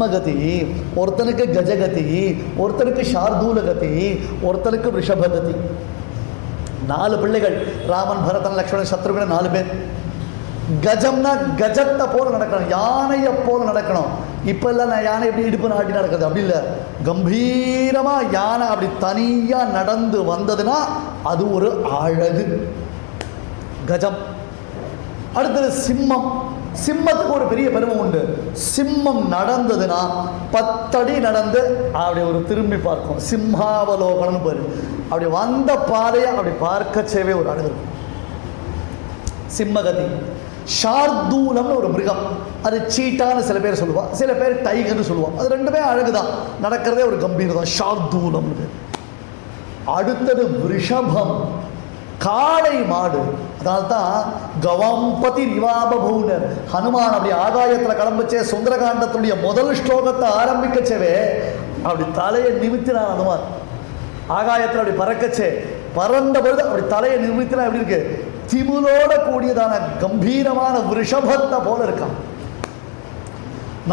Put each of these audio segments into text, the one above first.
சிம்மகதி, ஒருத்தனுக்கு கஜகதி, ஒருத்தனுக்கு ஷார்தூலகதி, ஒருத்தனுக்கு ரிஷபகதி. 4 பிள்ளைகள், ராமன், பரதன், லக்ஷ்மணன், சத்ருகன், 4 பேர். கஜம்னா கஜத்தை போல நடக்கணும், யானையை போல நடக்கணும். இப்போ எல்லாம் நான் யானை எப்படி இடுப்பு நாட்டி நடக்குது அப்படி இல்லை, கம்பீரமாக யானை அப்படி தனியாக நடந்து வந்ததுன்னா அது ஒரு அழகு, கஜம். அடுத்தது சிம்மம். சிம்மத்துக்கு ஒரு பெரிய பெருமை உண்டு. சிம்மம் நடந்ததுன்னா 10 அடி நடந்து அப்படி ஒரு திரும்பி பார்க்கும், சிம்மாவலோகனம்னு பேர். அப்படி வந்த பாதையை அப்படி பார்க்கச்சேவே ஒரு அழகு இருக்கும். சிம்மகதி. ஷார்தூலம்னு ஒரு மிருகம், அது சீட்டான்னு சில பேர் சொல்லுவா, சில பேர் டைகர்னு சொல்லுவாள். அது ரெண்டுமே அழகுதான், நடக்கிறதே ஒரு கம்பீரம் தான், ஷார்தூலம்னு பேர். அடுத்தது ரிஷபம், காளை மாடு. அதனால்தான் கவாம்பதி ரிவாபூனர் ஹனுமான் அப்படி ஆகாயத்தில் கிளம்பிச்சே சுந்தரகாண்டத்துடைய முதல் ஸ்லோகத்தை ஆரம்பிக்கச்சவே அப்படி தலையை நிமித்தினான் ஹனுமான். ஆகாயத்தில் அப்படி பறக்கச்சே பறந்த பொழுது அப்படி தலையை நிமித்தினா எப்படி இருக்கு, திமிலோட கூடியதான கம்பீரமான ரிஷபத்தை போல இருக்கான்.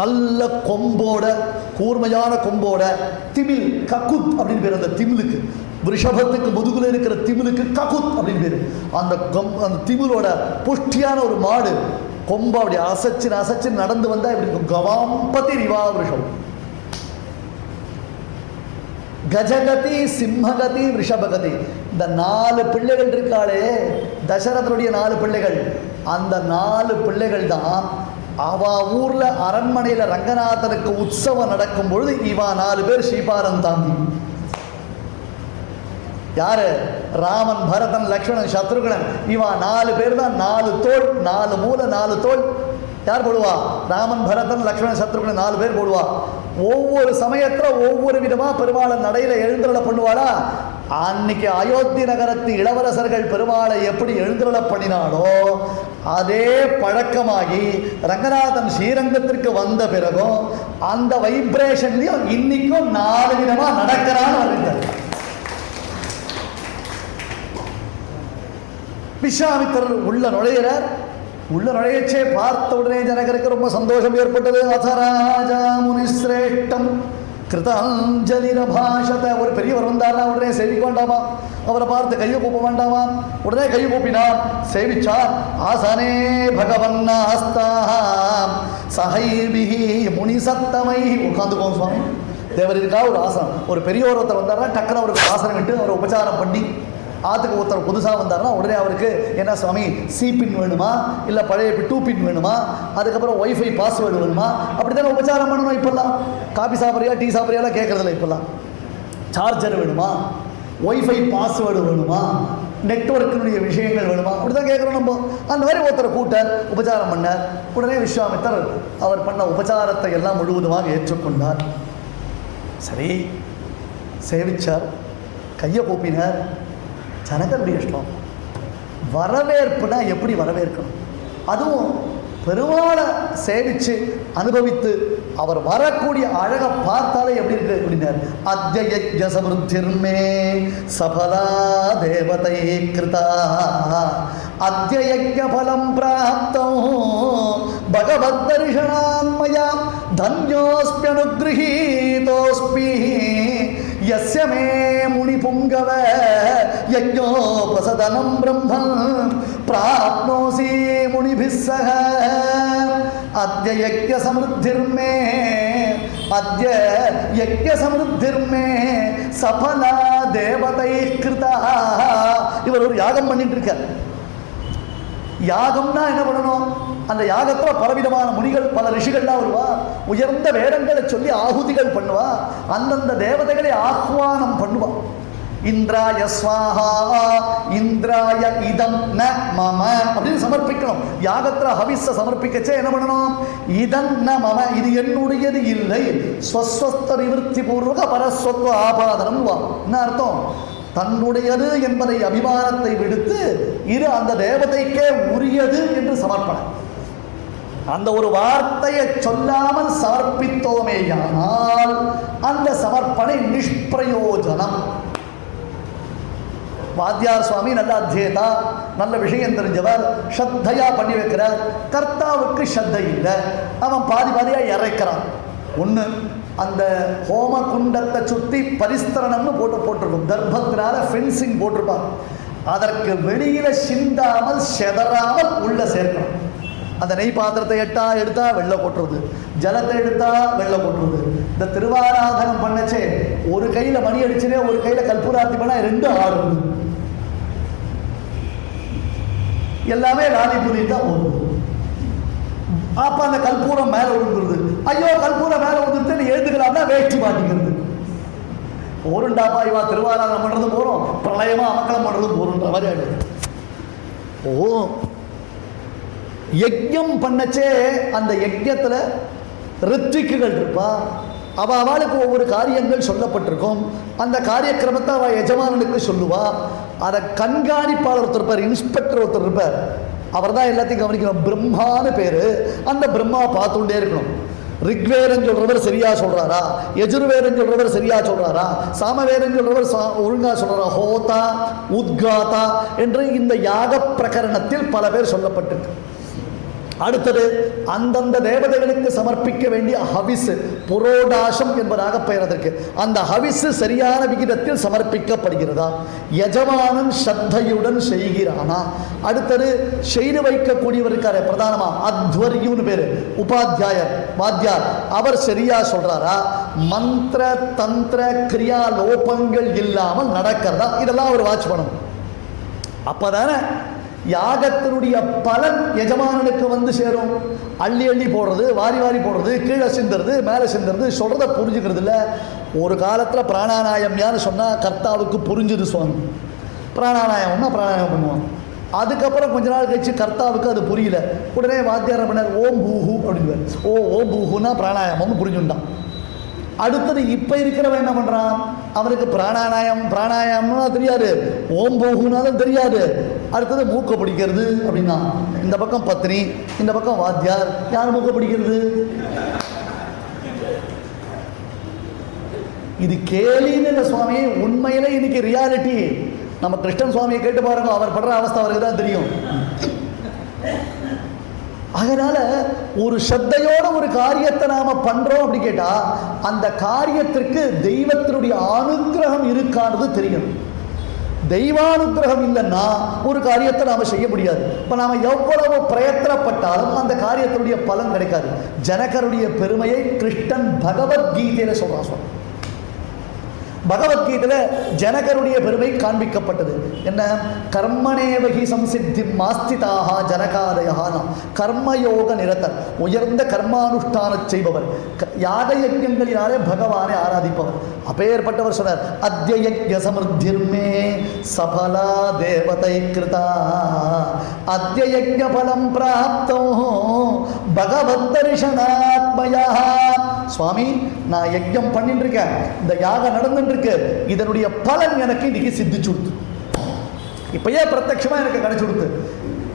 நல்ல கொம்போட, கூர்மையான கொம்போட, திமில் ககுத் அப்படின்னு பேர் அந்த திமிலுக்கு. ரிஷபத்துக்கு முதுகுல இருக்கிற திமிலுக்கு ககுத் அப்படின்னு பேரு. அந்த திமிலோட புஷ்டியான ஒரு மாடு கொம்ப அப்படி அசைச்சு நடந்து வந்தா இப்படி இருக்கும். கவாம்பதி ரிவா ரிஷபம். கஜகதி, சிம்மகதி, ரிஷபகதி. இந்த 4 பிள்ளைகள் இருக்காளே, தசரதனுடைய 4 பிள்ளைகள், அந்த 4 பிள்ளைகள் தான் அவ ஊர்ல அரண்மனையில ரங்கநாதனுக்கு உற்சவம் நடக்கும் பொழுது இவா 4 பேர் ஸ்ரீபாரம் தாங்கி. யாரு? ராமன், பரதன், லக்ஷ்மணன், சத்ருகன். இவா 4 பேர் தான் 4 தோள், 4 மூல 4 தோள். யார் போடுவா? ராமன், பரதன், லக்ஷ்மணன், சத்ருகன் 4 பேர் போடுவா. ஒவ்வொரு சமயத்தில் ஒவ்வொரு விதமாக பெருமாளை நடையில் எழுந்தருளை பண்ணுவாளா. அன்னைக்கு அயோத்தி நகரத்து இளவரசர்கள் பெருமாளை எப்படி எழுந்தருளை பண்ணினாலோ அதே பழக்கமாகி ரங்கநாதன் ஸ்ரீரங்கத்திற்கு வந்த பிறகும் அந்த வைப்ரேஷன்லையும் இன்னைக்கும் 4 விதமாக நடக்கிறான்னு அறிந்தார். விஸ்வாமித்திரர் உள்ள நுழையிறார். உள்ள நுழையச்சே பார்த்த உடனே ஜனகருக்கு ரொம்ப சந்தோஷம் ஏற்பட்டது. அசராஜா முனிஸ்ரேஷ்டம் கிருதாஞ்சலிரபாஷத. ஒரு பெரியவர் வந்தார்னா உடனே சேவிக்க வேண்டாமா, அவரை பார்த்து கையை கூப்ப வேண்டாமா, உடனே கையை கூப்பினார், சேவிச்சார். ஆசனே பகவன்னாஸ்தாம் சஹைபிஹி முனிசத்தமை. உட்காந்துக்கோங்க சுவாமி, தேவர் இருக்கா ஒரு ஆசனம். ஒரு பெரியவர் ஒருத்தர் வந்தார்னா டக்குன்னு அவருக்கு ஆசனம் விட்டு அவரை உபச்சாரம் பண்ணி, ஆற்றுக்கு ஒருத்தர் புதுசாக வந்தார்னா உடனே அவருக்கு என்ன சுவாமி C-பின் வேணுமா, இல்லை பழைய 2-பின் வேணுமா, அதுக்கப்புறம் ஒய்ஃபை பாஸ்வேர்டு வேணுமா, அப்படி தானே உபச்சாரம் பண்ணணும். இப்போல்லாம் காபி சாப்பிட்றியா டீ சாப்பிட்றியாலாம் கேட்குறதில்ல. இப்போல்லாம் சார்ஜர் வேணுமா, ஒய்ஃபை பாஸ்வேர்டு வேணுமா, நெட்வொர்க்கினுடைய விஷயங்கள் வேணுமா, அப்படி தான் கேட்குறோம் நம்ம. அந்த மாதிரி ஒருத்தரை கூட்டார், உபச்சாரம் பண்ணார். உடனே விஸ்வாமித்தர் அவர் பண்ண உபச்சாரத்தை எல்லாம் முழுவதுமாக ஏற்றுக்கொண்டார். சரி, சேவிச்சார், கையை கூப்பினார். ஜனகருடைய இஷ்டம். வரவேற்புனா எப்படி வரவேற்கணும், அதுவும் பெருமாளை சேவிச்சு அனுபவித்து அவர் வரக்கூடிய அழகை பார்த்தாலே எப்படி இருக்கு அப்படின்னார். அத்யயஜ்ஞ சமிருத்திர்மே சபலா தேவதை கிருதா அத்யயஜ்ஞ பலம் பிராப்தம் பகவத் தரிசனான்மயா தன்யோஸ்மியனுக்ரஹீதோஸ்மி யஸ்ய மே முனி புங்கவ யஜ்ஞோபசதனம் பிரம்மம் பிராப்னோசி முனிபிஸ் சக. அத்ய யஜ்ஞ சமிருத்திர்மே அத்ய யஜ்ஞ சமிருத்திர்மே சபலா தேவதை கிருதா. இவர் ஒரு யாகம் பண்ணிட்டு இருக்கார். யாகம்னா என்ன பண்ணணும்? அந்த யாகத்தில் பலவிதமான முனிகள், பல ரிஷிகள்லாம் வருவா, உயர்ந்த வேதங்களை சொல்லி ஆகுதிகள் பண்ணுவா, அந்தந்த தேவதைகளை ஆஹ்வானம் பண்ணுவா. இந்திராய ஸ்வாஹா இந்திராய இதம் ந மம அப்படின்னு சமர்ப்பிக்கணும். யாகத்தில் ஹவிஸ சமர்ப்பிக்கச்சே என்ன பண்ணணும்? இதம் ந மம, இது என்னுடையது இல்லை. ஸ்வஸ்வஸ்த நிவர்த்தி பூர்வக பரஸ்வத்வ ஆபாதனம். என்ன அர்த்தம்? தன்னுடையது என்பதை அபிமானத்தை விடுத்து இது அந்த தேவதைக்கே உரியது என்று சமர்ப்பணம். அந்த ஒரு வார்த்தையை சொல்லாமல் சமர்ப்பித்தோமேயானால் அந்த சமர்ப்பணை நிஷ்பிரயோஜனம். வாத்தியார் சுவாமி நல்ல அத்தியதா, நல்ல விஷயம் தெரிஞ்சவர், ஸ்ரத்தையா பண்ணி வைக்கிறார். கர்த்தாவுக்கு ஸ்ரத்தை இல்லை, அவன் பாதி பாதியாக இறைக்கிறான். ஒன்று அந்த ஹோம குண்டத்தை சுற்றி பரிஸ்தரணம்னு போட்டிருக்கும், தர்பத்தினால ஃபென்சிங் போட்டிருப்பாங்க. அதற்கு வெளியில சிந்தாமல் செதறாமல் உள்ள சேர்க்கணும். அந்த நெய் பாத்திரத்தை எடுத்தா வெள்ளை கொட்டுறது, ஜலத்தை எடுத்தா வெள்ளை கொட்டுறது. இந்த திருவாராதனம் பண்ணச்சே ஒரு கையில மணி அடிச்சுனே ஒரு கையில கற்பூரார்த்தி பண்ணா 2 ஆடுறது, எல்லாமே லாலி புலி தான் ஓடுது. அப்ப அந்த கற்பூரம் மேல விழுந்துருது. ஐயோ கற்பூரம் மேல விழுந்துருது எழுதுக்கலாம்னா வேஷ்டி மாட்டிக்கிறது. போருண்டாப்பா இவா திருவாராதனம் பண்றது போறோம், பிரளயமா அமக்கலம் பண்றது போறோன்ற மாதிரி ஆயிடுது. யஜ்யம் பண்ணச்சே அந்த யஜ்யத்துல ரித்விக்குகள் இருப்பா, அவளுக்கு ஒவ்வொரு காரியங்கள் சொல்லப்பட்டிருக்கும். அந்த காரியக்கிரமத்தை அவள் எஜமானனுக்கு சொல்லுவா. அதை கண்காணிப்பாளர் ஒருத்தர் இருப்பார், இன்ஸ்பெக்டர் ஒருத்தர் இருப்பார், அவர் தான் எல்லாத்தையும் கவனிக்கணும். பிரம்மான்னு பேரு. அந்த பிரம்மா பார்த்துட்டே இருக்கணும். ரிக்வேதம் சொல்றவர் சரியா சொல்றாரா, யஜுர்வேதம் சொல்றவர் சரியா சொல்றாரா, சாமவேதம் சொல்றவர் ஒழுங்கா சொல்றாரா, ஹோதா உத்காதா என்று இந்த யாக பிரகரணத்தில் பல பேர் சொல்லப்பட்டிருக்கு. அடுத்தது அந்தந்த தேவதைகளுக்கு சமர்ப்பிக்க வேண்டிய ஹவிஸ், புரோடாசம் என்பதாக பெயர் அதற்கு. அந்த ஹவிஸ் சரியான விகிதத்தில் சமர்ப்பிக்கப்படுகிறதா, யஜமானன் ஸ்ரத்தையுடன் செய்கிறானா. அடுத்தது செய்து வைக்கக்கூடியவருக்கார பிரதானமா அத்வர்யுன்னு பேரு, உபாத்தியாயர் வாத்தியார், அவர் சரியா சொல்றாரா, மந்திர தந்திர கிரியா லோபங்கள் இல்லாமல் நடக்கிறதா, இதெல்லாம் அவர் வாட்ச் பண்ணணும். அப்பதானே யாகத்தினுடைய பலன் எஜமானனுக்கு வந்து சேரும். அள்ளி அள்ளி போடுறது, வாரி வாரி போடுறது, கீழே சிந்துறது, மேலே சிந்துறது, சொல்றத புரிஞ்சுக்கிறது இல்லை. ஒரு காலத்தில் பிராணாநாயம் யாரு சொன்னால் கர்த்தாவுக்கு புரிஞ்சுது சுவாமி. பிராணாநாயம்னா பிராணாயாமம் பண்ணுவான். அதுக்கப்புறம் கொஞ்ச நாள் கழிச்சு கர்த்தாவுக்கு அது புரியல. உடனே வாத்தியார் பண்ணார் ஓம் பூஹு அப்படின்னு. ஓம் பூஹுன்னா பிராணாயாமம்னு புரிஞ்சுட்டான். அடுத்தது இப்ப இருக்கிறவன் என்ன பண்றான், அவனுக்கு பிராணாயாமம்னா தெரியாது, ஓம் பூஹுனாலும் தெரியாது. அடுத்தது மூக்க பிடிக்கிறது அப்படின்னா, இந்த பக்கம் பத்னி, இந்த பக்கம் வாத்தியார், யார் மூக்க பிடிக்கிறது? இது கேலின்னு இல்லை சுவாமி, உண்மையில இன்னைக்கு ரியாலிட்டி. நம்ம கிருஷ்ணன் சுவாமியை கேட்டு பாருங்க, அவர் படுற அவஸ்தை அவருக்கு தான் தெரியும். அதனால ஒரு ஸ்ரத்தையோட ஒரு காரியத்தை நாம பண்றோம் அப்படி கேட்டா அந்த காரியத்திற்கு தெய்வத்தினுடைய அனுகிரகம் இருக்கானது தெரியும். தெய்வானுகிரகம் இல்லைன்னா ஒரு காரியத்தை நாம செய்ய முடியாது. இப்ப நாம எவ்வளவு பிரயத்தனப்பட்டாலும் அந்த காரியத்தினுடைய பலன் கிடைக்காது. ஜனகருடைய பெருமையை கிருஷ்ணன் பகவத்கீதையில சொல்றான். பகவத்கீதையில ஜனகருடைய பெருமை காண்பிக்கப்பட்டது. என்ன? கர்மணேவகி சம்சித்தி மாஸ்திதாக ஜனகாதயானா, கர்மயோக நிரதர், உயர்ந்த கர்மானுஷ்டான செய்பவர், யாக யஜ்ஞங்களினாலே பகவானை ஆராதிப்பவர். அப்பேற்பட்டவர் சொன்னார், அத்ய யஜ்ஞ சமிருத்திர்மே சபலா தேவதை கிருதா அத்ய யஜ்ஞ பலம் பிராப்தோ பகவத் தரிசனாத்மயா. சுவாமி, நான் யஜ்ஞம் பண்ணிட்டு இருக்கேன், இந்த யாகம் நடந்துட்டு இருக்கு, இதனுடைய பலன் எனக்கு இன்னைக்கு சித்திச்சு கொடுத்து, இப்பயே பிரத்யட்சமா எனக்கு கிடைச்சு கொடுத்து.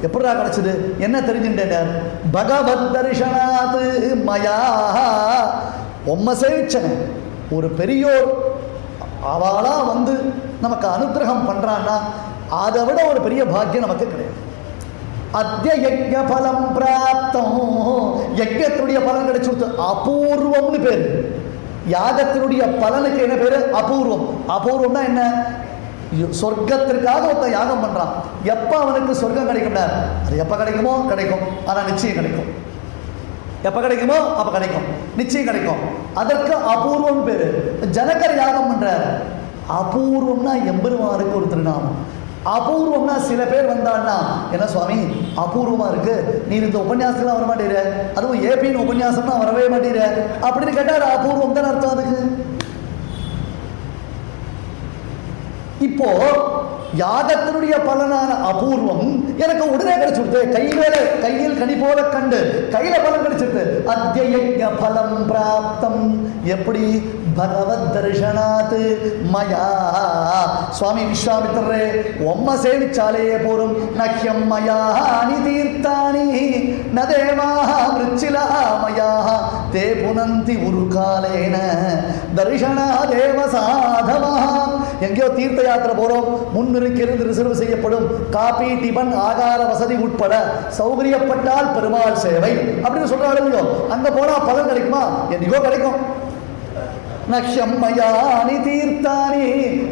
எப்படா கிடைச்சது, என்ன தெரிஞ்சுட்டேன்? பகவத் தரிசனாத் மயா. உம்மை சேவிச்சன ஒரு பெரியோர் அவளா வந்து நமக்கு அனுகிரகம் பண்றான்னா அதை விட ஒரு பெரிய பாக்கியம் நமக்கு கிடையாது. அத்ய யஜ்ஞ பலம் பிராப்தம், யஜ்ஞத்தினுடைய பலன் கிடைச்சு. அபூர்வம்னு பேரு யாகத்தினுடைய பலனுக்கு. என்ன பேரு? அபூர்வம். அபூர்வம்னா என்ன? சொர்க்கத்திற்காக ஒருத்தன் யாகம் பண்றான், எப்ப அவனுக்கு சொர்க்கம் கிடைக்கும்? அது எப்ப கிடைக்குமோ கிடைக்கும், ஆனா நிச்சயம் கிடைக்கும். எப்ப கிடைக்குமோ அப்ப கிடைக்கும், நிச்சயம் கிடைக்கும். அதற்கு அபூர்வம் பேரு. ஜனகர் யாகம் பண்ற, அபூர்வம்னா எம்பெருமானுக்கு ஒரு திருநாமம். அபூர்வம்னா சில பேர் வந்தான்னா, என்ன சுவாமி அபூர்வமா இருக்கு, நீ இந்த உபன்யாசத்துலாம் வர மாட்டேற, அதுவும் ஏபின்னு உபன்யாசம்னா வரவே மாட்டேற அப்படின்னு கேட்டா அது அபூர்வம் தான் அர்த்தம் அதுக்கு. இப்போ யாகத்தினுடைய பலனான அபூர்வம் எனக்கு உடனே கிடைச்சிருது, கையில் கனி போல கண்டு கையில பலன் கிடைச்சிருது. அத்ய யஜ்ஞ பலம் பிராப்தம். எப்படி? பகவத் தரிசனாத் மயா. சுவாமி விஸ்வாமித்திரரே, உம்மை சேவிச்சாலே போரும். நஹ்யம் மயானி தீர்த்தானி ந தேவாஹ விருச்சிலா மயாஹ தே புனந்தி உருகாலேன தரிசனா தேவ சாதவஹ. எங்கேயோ தீர்த்த யாத்திரை போறோம், முன்னிருக்கிறது ரிசர்வ் செய்யப்படும் காபி டிபன் ஆகார வசதி உட்பட சௌகரியப்பட்டால் பெருமாள் சேவை அப்படின்னு சொல்றாங்க. அங்க போனா பலன் கிடைக்குமா? என்னைக்கோ கிடைக்கும். நக்ஷம்மயானி தீர்த்தானி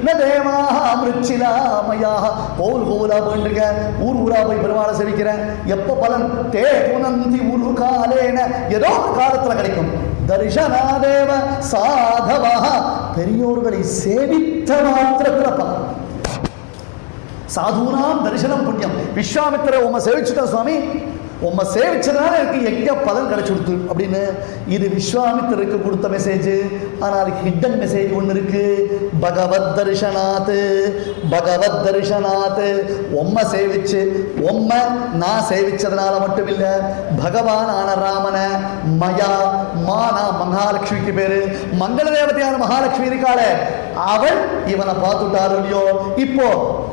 ந தேவாஹ மிருச்சிலாமயாஹ. கோவில் கோவிலா போயிட்டுருக்க, ஊர் ஊரா போய் பெருமாளை சேவிக்கிறேன். எப்போ பலன்? தே புனந்தி உரு காலேன, ஏதோ ஒரு காலத்தில் கிடைக்கும். தரிசனாதேவ சாதவா, பெரியோர்களை சேவித்த மாத்திரத்தில் பலன். சாதுனாம் தரிசனம் புண்ணியம். விஸ்வாமித்திர உம்மை சேவிச்சுட்டா சுவாமி, உம்மை சேவிச்சதுனால எனக்கு யஜ்ஞ பலன் கிடைச்சுடுத்து அப்படின்னு. இது விஸ்வாமித்திரருக்கு கொடுத்த மெசேஜ். ஆனால் ஹிடன் மெசேஜ் ஒன்று இருக்கு. பகவத் தரிசனாத், பகவத் தரிசனாத். உம்மை சேவிச்சு, உம்மை நான் சேவிச்சதுனால மட்டும் இல்லை, பகவான் ஆன ராமனை மயா, மானா மகாலட்சுமிக்கு பேரு, மங்கள தேவதையான மகாலட்சுமி இருக்காளே அவள் இவனை பார்த்துட்டாரு இல்லையோ. இப்போ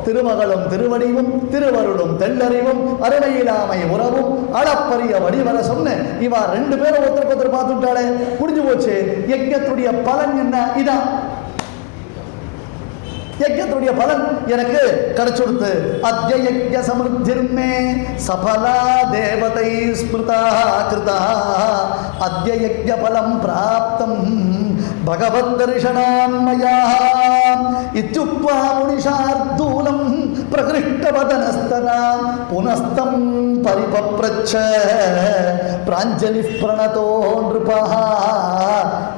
திருமகளும் திருவடிவும் திருவருளும் தெல்லறிவும் அருமையிலாமை உறவும் அளப்பரிய வடிவர சொன்ன இவா ரெண்டு பேரும் ஒருத்தருக்கு ஒருத்தர் பார்த்துட்டாளே, புரிஞ்சு போச்சு. யஜ்ஞத்துடைய பலன் என்ன? இதான் யஜ்ஞத்துடைய பலன் எனக்கு கிடைச்சுடுத்து. அத்ய யஜ்ஞ சமிருத்திர்மே சபலா தேவதை ஸ்மிருதா கிருதா. அத்ய யஜ்ஞ பலம் பிராப்தம் பகவத் தரிசனான்மயா. இத்யுக்த்வா முனிஷார்தூலம் பிரகிருஷ்டவதனஸ்தனா புனஸ்தம் பரிபப்ரச்ச பிராஞ்சலி பிரணதோ நிருபா.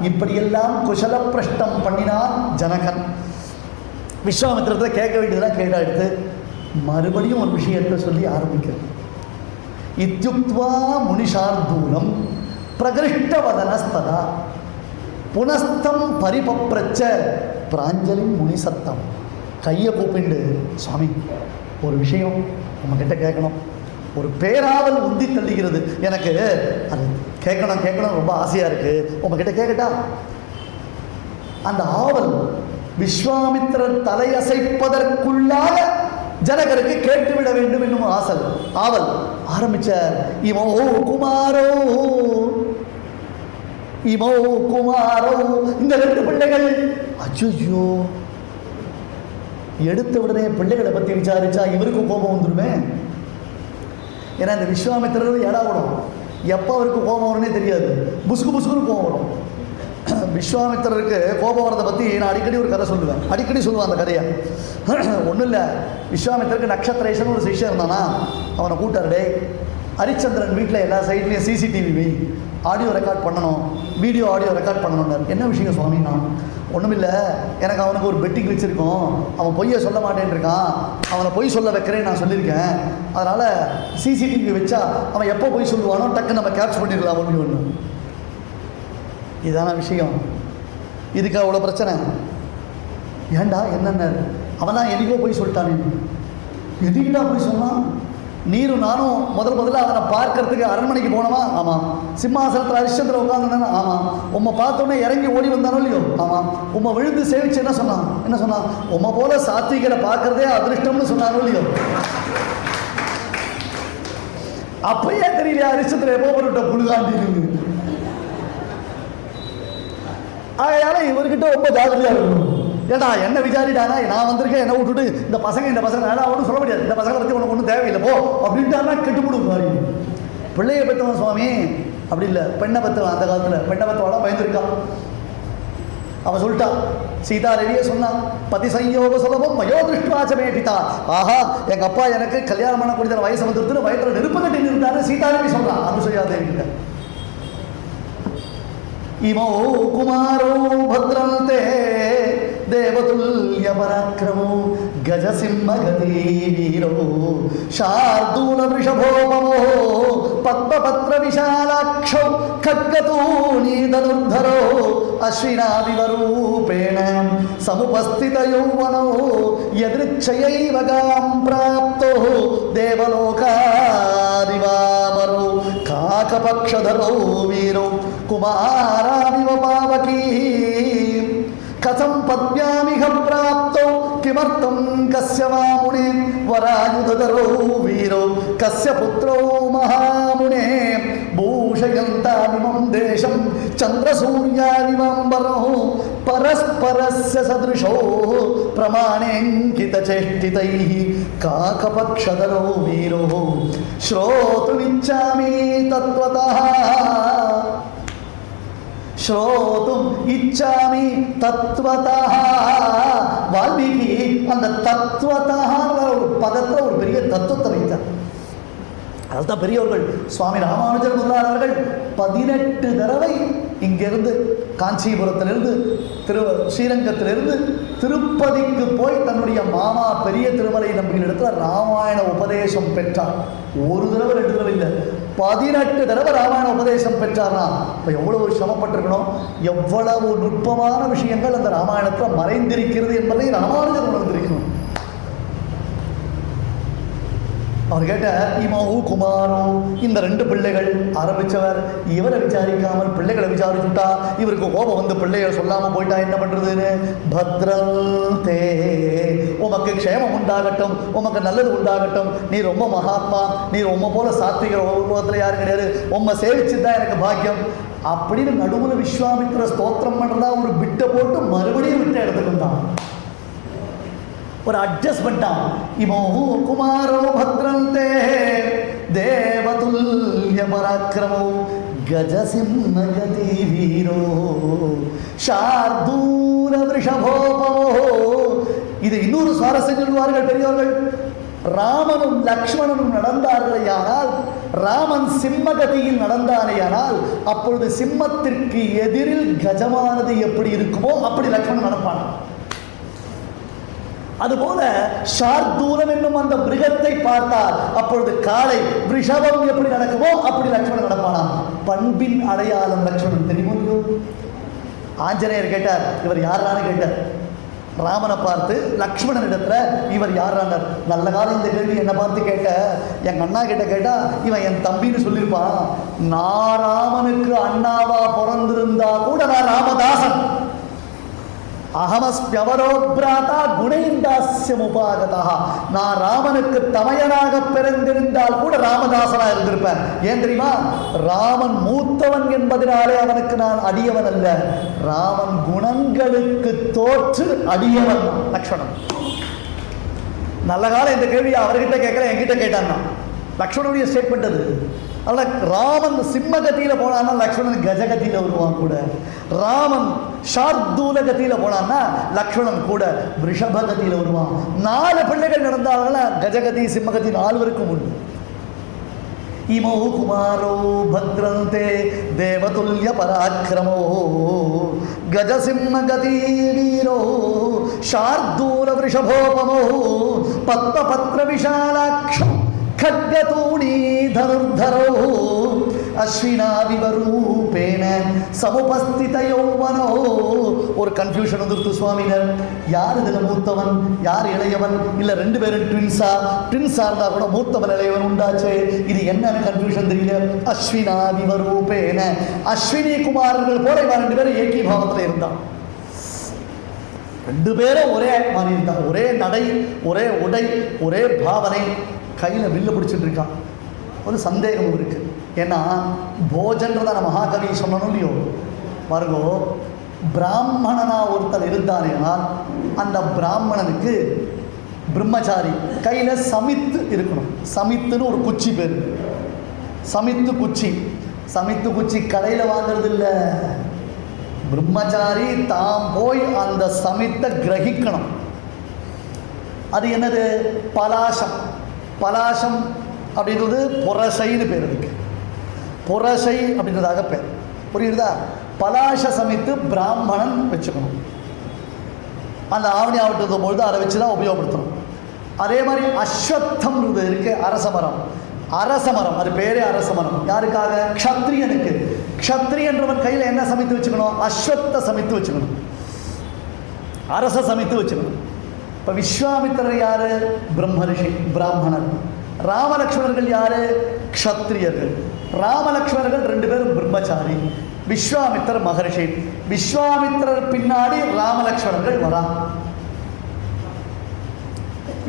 இப்படியெல்லாம் குசல பிரஷ்டம் பண்ணினான் ஜனகன். விஸ்வாமித்திரத்தில் கேட்க வேண்டியதெல்லாம் கேட்டா எடுத்து மறுபடியும் ஒரு விஷயத்தை சொல்லி ஆரம்பிக்கிறது. இத்யுக்த்வா முனிஷார்தூலம் பிரகிருஷ்டவதனஸ்ததா புனஸ்தம் பரிபப்ரச்ச பிராஞ்சலி முனிசத்தம். கையை கூப்பிண்டு, சுவாமி ஒரு விஷயம் உங்ககிட்ட கேட்கணும். ஒரு பேராவல் உந்தி தள்ளுகிறது எனக்கு, அது கேட்கணும் கேட்கணும் ரொம்ப ஆசையாக இருக்குது, உங்ககிட்ட கேட்கட்டா? அந்த ஆவல் விஸ்வாமித்திரர் தலையசைப்பதற்குள்ளாக ஜனகருக்கு கேட்டுவிட வேண்டும் என்னும் ஆவல் ஆரம்பிச்சார். இமோ குமாரோ, இமோ குமாரோ, இந்த ரெண்டு பிள்ளைகள். அச்சோ, எடுத்த உடனே பிள்ளைகளை பற்றி விசாரிச்சா இவருக்கு கோபம் வந்துடுமே. ஏன்னா இந்த விஸ்வாமித்திரர் ஏடா விடும், எப்போ அவருக்கு கோபம் வரும்னே தெரியாது, புசுக்கு புசுக்குன்னு கோபம் வரும். விஸ்வாமித்திரருக்கு கோபம் வரதை பற்றி நான் அடிக்கடி ஒரு கதை சொல்லுவேன், அடிக்கடி சொல்லுவேன் அந்த கதையை. ஒன்றும் இல்லை, விஸ்வாமித்திரருக்கு நக்ஷத்ரேஷன் ஒரு சிஷ்யம் இருந்தானா, அவனை கூட்டாருடே ஹரிச்சந்திரன் வீட்டில் எல்லா சைட்லேயும் சிசிடிவி ஆடியோ ரெக்கார்ட் பண்ணணும், வீடியோ ஆடியோ ரெக்கார்ட் பண்ணணும்னார். என்ன விஷயம் சுவாமி? நான் ஒன்றும் இல்லை, எனக்கு அவனுக்கு ஒரு பெட்டிங் வச்சுருக்கோம், அவன் பொய்யை சொல்ல மாட்டேன்னு இருக்கான், அவனை பொய் சொல்ல வைக்கிறேன்னு நான் சொல்லியிருக்கேன், அதனால் சிசிடிவி வச்சா அவன் எப்போ பொய் சொல்லுவானோ டக்கு நம்ம கேப்ச் பண்ணிடலாம் ஒன்று. இதான விஷயம், இதுக்கு அவ்வளோ பிரச்சனை. ஏண்டா என்னென்ன, அவன் தான் எதுக்கோ போய் சொல்லிட்டானே. எதுக்கிட்டா போய் சொன்னான்? நீரும் நானும் முதல்ல அவனை பார்க்கறதுக்கு அரண்மனைக்கு போனவா? ஆமாம். சிம்மாசனத்தில் ஹரிச்சந்திரன் உட்காந்துனா? ஆமாம். உம்மை பார்த்தோன்னே இறங்கி ஓடி வந்தானோ இல்லையோ? ஆமாம். உம்மை விழுந்து சேவிச்சு என்ன சொன்னான்? உம்மை போல சாத்விகளை பார்க்கறதே அதிருஷ்டம்னு சொன்னானோ இல்லையோ? அப்பயே தெரியலையா ஹரிச்சந்திரன் எப்போ போட்ட புழுகாண்டி இருக்கு. அதனால இவர்கிட்ட ரொம்ப ஜாகிரதையாக இருக்கணும். ஏடா என்ன விசாரிடானா, நான் வந்திருக்கேன், என்ன விட்டுட்டு இந்த பசங்க வேணா ஒன்றும் சொல்ல முடியாது, இந்த பசங்களை பற்றி உனக்கு ஒன்றும் தேவையில்லை போ அப்படின்ட்டாருனா கெட்டுப்பிடுவாரு. பிள்ளையை பெற்றவன் சுவாமி அப்படி இல்லை, பெண்ணை பெற்றவன். அந்த காலத்தில் பெண்ணை பெற்றவெல்லாம் பயந்துருக்கான். அவன் சொல்லிட்டான், சீதா ரவியை சொன்னான், பதி சயோக சுலபம் மயோ திருஷ்டாச்சமே பிதா. ஆஹா, எங்கள் அப்பா எனக்கு கல்யாணம் பண்ண கூடிய வயசு வந்துருத்துன்னு வயதில் நெருப்பு கட்டி நிறுத்தாரு சீதா ரவி சொல்கிறான் அனுசூயா தேவி கிட்ட. இமோ குமாரோ பத்ரந்தே தேவதுல்ய பராக்கிரமோ கஜசிம்மகதி வீரோ சார்தூல விஷபோபமோ பத்மபத்ர விஷாலாட்சோ கட்கதூணி தனுர்தரோ அஸ்வினாதிவரூபேண சமுபஸ்தித யௌவனோ யதிருச்சயைவ காம் பிராப்தோ தேவலோகாதிவாமரோ காகபக்ஷதரோ வீரோ குமாராவிவ பாவகீ கதம் பத்யாமிக பிராப்தோ கிமர்த்தம் கஸ்ய வாமுனே வராயுததரோ வீரோ கஸ்ய புத்ரோ மகாமுனே பூஷயந்தாமிமம் தேசம் சந்திரசூர்யாதிவம்பரோ பரஸ்பரஸ்ய சதுருஷோ பிரமாணேங்கித சேஷ்டிதைஹ காகபக்ஷதரோ வீரோ ஸ்ரோதுமிச்சாமி தத்வதः ஸ்ரோதும் இச்சாமி தத்வதः. வால்மீகி அந்த தத்வதः ஒரு பதத்தில் ஒரு பெரிய தத்துவத்தை வைத்தார். அதுதான் பெரியவர்கள் சுவாமி ராமானுஜர் முதலாளர்கள் 18 தடவை இங்கிருந்து காஞ்சிபுரத்திலிருந்து ஸ்ரீரங்கத்திலிருந்து திருப்பதிக்கு போய் தன்னுடைய மாமா பெரிய திருமலை நம்பிக்கையின் இடத்துல ராமாயண உபதேசம் பெற்றார். ஒரு தடவை 2 தடவை இல்லை, 18 தடவை ராமாயண உபதேசம் பெற்றார்னா இப்போ எவ்வளவு சிரமப்பட்டிருக்கணும், எவ்வளவு நுட்பமான விஷயங்கள் அந்த ராமாயணத்தில் மறைந்திருக்கிறது என்பதை ராமானுஜர் உணர்ந்திருக்கணும். அவர் கேட்ட இமௌ குமாரோ, இந்த 2 பிள்ளைகள் ஆரம்பித்தவர் இவரை விசாரிக்காமல் பிள்ளைகளை விசாரிச்சுட்டா இவருக்கு கோபம் வந்து பிள்ளைகள் சொல்லாமல் போயிட்டா என்ன பண்ணுறதுன்னு. பத்ரம் தே, உமக்கு க்ஷேமம் உண்டாகட்டும், உமக்கு நல்லது உண்டாகட்டும், நீ ரொம்ப மகாத்மா, நீ ரொம்ப போல சாத்விகர் உலகத்தில் யாரும் கிடையாது, உம்மை சேவிச்சு தான் எனக்கு பாக்கியம் அப்படின்னு நடுவில் விஸ்வாமித்திர ஸ்தோத்திரம் பண்ணுறதா ஒரு பிட்டை போட்டு மறுபடியும் விட்ட இடத்துக்கு வந்தான். ஒரு அட்ஜஸ்ட்மெண்ட் தான். இமோ குமாரோ பத்ரந்தே தேவதுல்ய பராக்கிரமோ கஜசிம்மகதி வீரோ ஷார்தூல விருஷபோபமோ. இது இன்னொரு சுவாரஸ்யம் சொல்வார்கள் பெரியவர்கள். ராமனும் லக்ஷ்மணனும் நடந்தார்களேயானால், ராமன் சிம்மகதியில் நடந்தானேயானால், அப்பொழுது சிம்மத்திற்கு எதிரில் கஜமானது எப்படி இருக்குமோ அப்படி லக்ஷ்மணன் நடப்பான். அதுபோல ஷார்தூலம் என்னும் அந்த மிருகத்தை பார்த்தால் அப்பொழுது காளை ரிஷபம் எப்படி நடக்குமோ அப்படி லக்ஷ்மணன் நடப்பானா. பண்பின் அடையாளம் லக்ஷ்மணன் தெரியுமோ? ஆஞ்சநேயர் கேட்டார், இவர் யாரான்னு கேட்டார். ராமனை பார்த்து லக்ஷ்மணன் இடத்துல இவர் யாரானார். நல்ல காலம் இந்த கேள்வி என்னை பார்த்து கேட்ட, எங்கள் அண்ணா கிட்ட கேட்டா இவன் என் தம்பின்னு சொல்லியிருப்பான். நான் ராமனுக்கு அண்ணாவா பிறந்திருந்தா கூட நான் ராமதாசன். அகமஸ்பியவரோ பிராதா குணைந்தாஸ்யம் உபாகதா. நான் ராமனுக்கு தமையனாக பிறந்திருந்தால் கூட ராமதாசனா இருந்திருப்பேன். ஏன் தெரியுமா? ராமன் மூத்தவன் என்பதனாலே அவனுக்கு நான் அடியவன் அல்ல, ராமன் குணங்களுக்கு தோற்று அடியவன் லக்ஷ்மணன். நல்ல காலம் இந்த கேள்வி அவர்கிட்ட கேட்கல, என்கிட்ட கேட்டான்னா. லக்ஷ்மணனுடைய ஸ்டேட்மெண்ட் அது. அதனால் ராமன் சிம்மகதியில் போனான்னா லக்ஷ்மணன் கஜகதியில் வருவான் கூட. ராமன் ஷார்தூல கதியில் போனான்னா லக்ஷ்மணன் கூட ரிஷபகதியில் வருவான். 4 பிள்ளைகள் நடந்தாங்கன்னா கஜகதி சிம்மகதி 4 பேருக்கும் உண்டு. இமோ குமாரோ பத்ரந்தே தேவதுல்ய பராக்கிரமோ கஜசிம்மகதி வீரோ ஷார்தூல ரிஷபோபமோ பத்மபத்ர விஷாலாக்ஷம் खड्गतूणी धनुर्धरो அஸ்வினாவிவரூபேன சமுபஸ்தித யௌவனோ. ஒரு கன்ஃபியூஷன் வந்துருத்து சுவாமினர். யார் இதில் மூத்தவன், யார் இளையவன்? இல்லை 2 பேரும் ட்வின்ஸா? ட்வின்ஸாக இருந்தால் கூட மூத்தவன் இளையவன் உண்டாச்சு. இது என்னன்னு கன்ஃபியூஷன் தெரியல. அஸ்வினாவிவரூபேன, அஸ்வினி குமாரர்கள் போல இவன் 2 பேரும் ஏகி பாவத்தில் இருந்தான். 2 பேரும் ஒரே மாதிரி இருந்தான். ஒரே நடை, ஒரே உடை, ஒரே பாவனை. கையில் வில்ல பிடிச்சிட்டு இருக்கான். ஒரு சந்தேகம் இருக்கு. ஏன்னா போஜன்றத மகாகவி சொல்லணும் இல்லையோ. பாருங்கோ, பிராமணனா ஒருத்தர் இருந்தானேனா அந்த பிராமணனுக்கு பிரம்மச்சாரி கையில் சமித்து இருக்கணும். சமித்துன்னு ஒரு குச்சி பேர், சமித்து குச்சி. சமித்து குச்சி கடையில் வாங்கிறது இல்லை. பிரம்மச்சாரி தாம் போய் அந்த சமித்தை கிரகிக்கணும். அது என்னது? பலாசம். பலாசம் அப்படின்றது புரசைன்னு பேர். அதுக்கு புரசை அப்படின்றதாக பேர். புரியுதா? பலாச சமைத்து பிராமணன் வச்சுக்கணும். அந்த ஆவணி ஆவட்டது பொழுது அதை வச்சு தான் உபயோகப்படுத்தணும். அதே மாதிரி அஸ்வத்தம் இருக்கு, அரசமரம். அரசமரம் அது பேரே அரசமரம். யாருக்காக? க்ஷத்ரியனுக்கு. க்ஷத்ரியன்றவன் கையில் என்ன சமைத்து வச்சுக்கணும்? அஸ்வத்த சமைத்து வச்சுக்கணும், அரச சமைத்து வச்சுக்கணும். இப்போ விஸ்வாமித்திரர் யாரு? பிரம்மரிஷி, பிராமணர். ராமலக்ஷ்மணர்கள் யாரு? க்ஷத்ரியர்கள். ராமலக்ஷ்மணர்கள் 2 பேரும் பிரம்மச்சாரி. விஸ்வாமித்திரர் மகரிஷி. விஸ்வாமித்திரர் பின்னாடி ராமலக்ஷ்மணர்கள் வரா.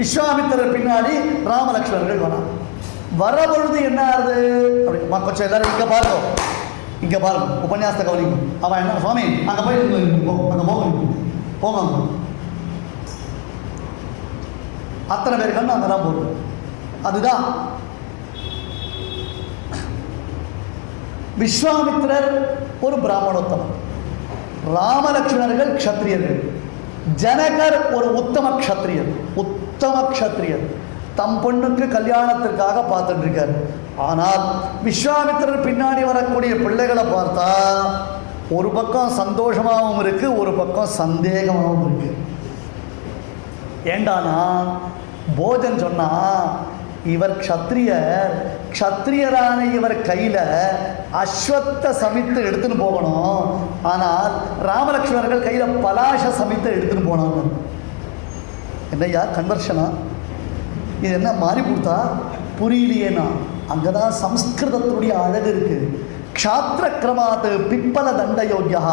விஸ்வாமித்திரர் பின்னாடி ராமலக்ஷ்மணர்கள் வரா. வரபொழுது என்ன ஆகுது? அப்படி கொஞ்சம் எல்லாரும் இங்கே பார்ப்போம். இங்கே பாருங்க, உபன்யாசத்தை கவனிங்க. அவன் என்ன, சுவாமி அங்கே போய் அங்கே போங்க, அத்தனை பேர் கண்ணு அங்கே தான் போகும். அதுதான் விஸ்வாமித்திரர் ஒரு பிராமணோத்தமர், ராமலட்சுமணர்கள் க்ஷத்ரியர்கள், ஜனகர் ஒரு உத்தம க்ஷத்ரியர் தம் பொண்ணுக்கு கல்யாணத்திற்காக பார்த்துட்டு இருக்கார். ஆனால் விஸ்வாமித்திரர் பின்னாடி வரக்கூடிய பிள்ளைகளை பார்த்தா ஒரு பக்கம் சந்தோஷமாகவும் இருக்கு, ஒரு பக்கம் சந்தேகமாகவும் இருக்கு. ஏண்டானா போஜன் சொன்னா இவர் க்ஷத்ரியரான இவர் கையில அஸ்வத்த சமித்து எடுத்துன்னு போகணும், ஆனால் ராமலட்சுமணர்கள் கையில பலாச சமித்தை எடுத்துன்னு போனாங்க. என்னையா கன்வர்ஷனா? இது என்ன மாறி கொடுத்தா புரியலையேனா? அங்கதான் சம்ஸ்கிருதத்துடைய அழகு இருக்கு. க்ஷாத்திர கிரமாத் பிப்பல தண்ட யோகியா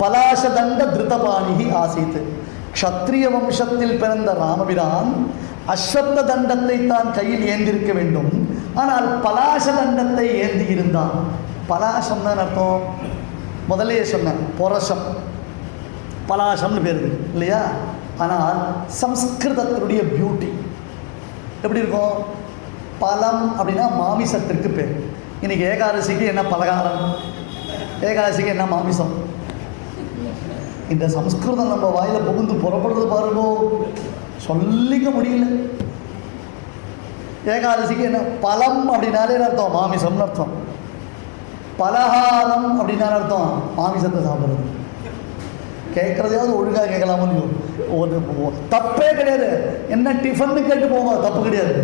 பலாச தண்ட திருதபாணி ஆசீத். க்ஷத்ரிய வம்சத்தில் பிறந்த ராமபிரான் அஸ்வத்த தண்டத்தை தான் கையில் ஏந்திருக்க வேண்டும், ஆனால் பலாச தண்டத்தை ஏந்தி இருந்தான். பலாசம் தான் அர்த்தம், முதலே சொன்னேன், பொரசம், பலாசம்னு பேர் இல்லையா? ஆனால் சம்ஸ்கிருதத்தினுடைய பியூட்டி எப்படி இருக்கும்? பலம் அப்படின்னா மாமிசத்திற்கு பேர். இன்னைக்கு ஏகாதசிக்கு என்ன பலகாரம், ஏகாதசிக்கு என்ன மாமிசம்? இந்த சம்ஸ்கிருதம் நம்ம வாயில புகுந்து புறப்படுறது பாருங்கோ, சொல்லிக்க முடியல. ஏகாதசிக்கு என்ன பலம் அப்படின்னாலே அர்த்தம் மாமிசம்னு அர்த்தம். பலகாரம் அப்படின்னாலே அர்த்தம் மாமிசத்தை சாப்பிட்றது. கேட்கறதையாவது ஒழுங்காக கேட்கலாமோ, ஒரு தப்பே கிடையாது. என்ன டிஃபன் கேட்டு போங்க, தப்பு கிடையாது.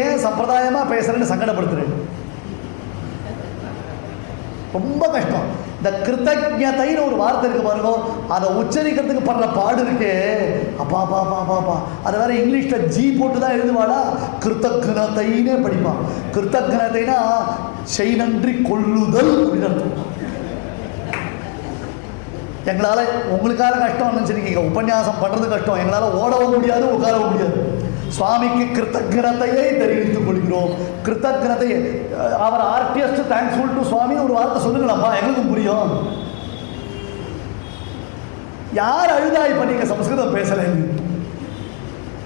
ஏன் சம்பிரதாயமா பேசுறேன்னு சங்கடப்படுத்துறேன்? ரொம்ப கஷ்டம். இந்த கிருத்தஜதைன்னு ஒரு வார்த்தை இருக்கு பாருங்க, அதை உச்சரிக்கிறதுக்கு படுற பாடு இருக்கு. அப்பா பா பா பா பா அதை வேற இங்கிலீஷ்ல ஜி போட்டு தான் எழுதுவாடா. கிருத்தக்னதைன்னே படிப்பான். கிருத்தக்னதைனா செய் நன்றி கொள்ளுதல் அப்படின்னு அர்த்தம். எங்களால் உங்களுக்காக கஷ்டம் நினச்சிருக்கீங்க, உபன்யாசம் பண்ணுறது கஷ்டம், எங்களால் ஓடவும் முடியாது, உட்காரவும் முடியாது. சுவாமிக்கு கிருத்தக்னத்தையை தெரிவித்துக் கொள்கிறோம். கிருத்தக்னத்தை, அவர் ஆர்டிஎஸ்ட் தேங்க்ஸ்ஃபுல் டு சுவாமி ஒரு வார்த்தை சொல்லுங்களாம்மா, எங்களுக்கும் புரியும். யார் அழுதா இப்ப நீங்க சம்ஸ்கிருதம் பேசல?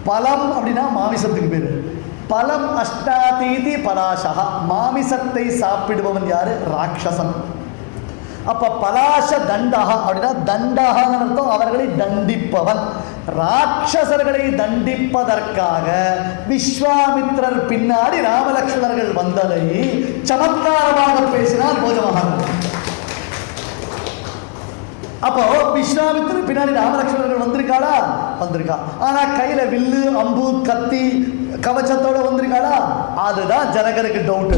பலம் அப்படின்னா மாமிசத்துக்கு பேரு. பலம் அஷ்டாதீதி பலாசா, மாமிசத்தை சாப்பிடுபவன் யாரு? ராட்சசன். அப்ப பலாச தண்டக அப்படின்னா தண்டகன்னு அர்த்தம், அவர்களை தண்டிப்பவன். ராட்சசர்களை தண்டிப்பதற்காக விஸ்வாமித்திரர் பின்னாடி ராமலட்சுமணர்கள் வந்ததை சமத்காரமாக பேசினார் போஜமகான். அப்போ விஸ்வாமித்திரர் பின்னாடி ராமலட்சுமணர்கள் வந்திருக்காளா? வந்திருக்கா. ஆனா கையில வில்லு அம்பு கத்தி கவச்சத்தோட வந்திருக்காளா? அதுதான் ஜனகருக்கு டவுட்.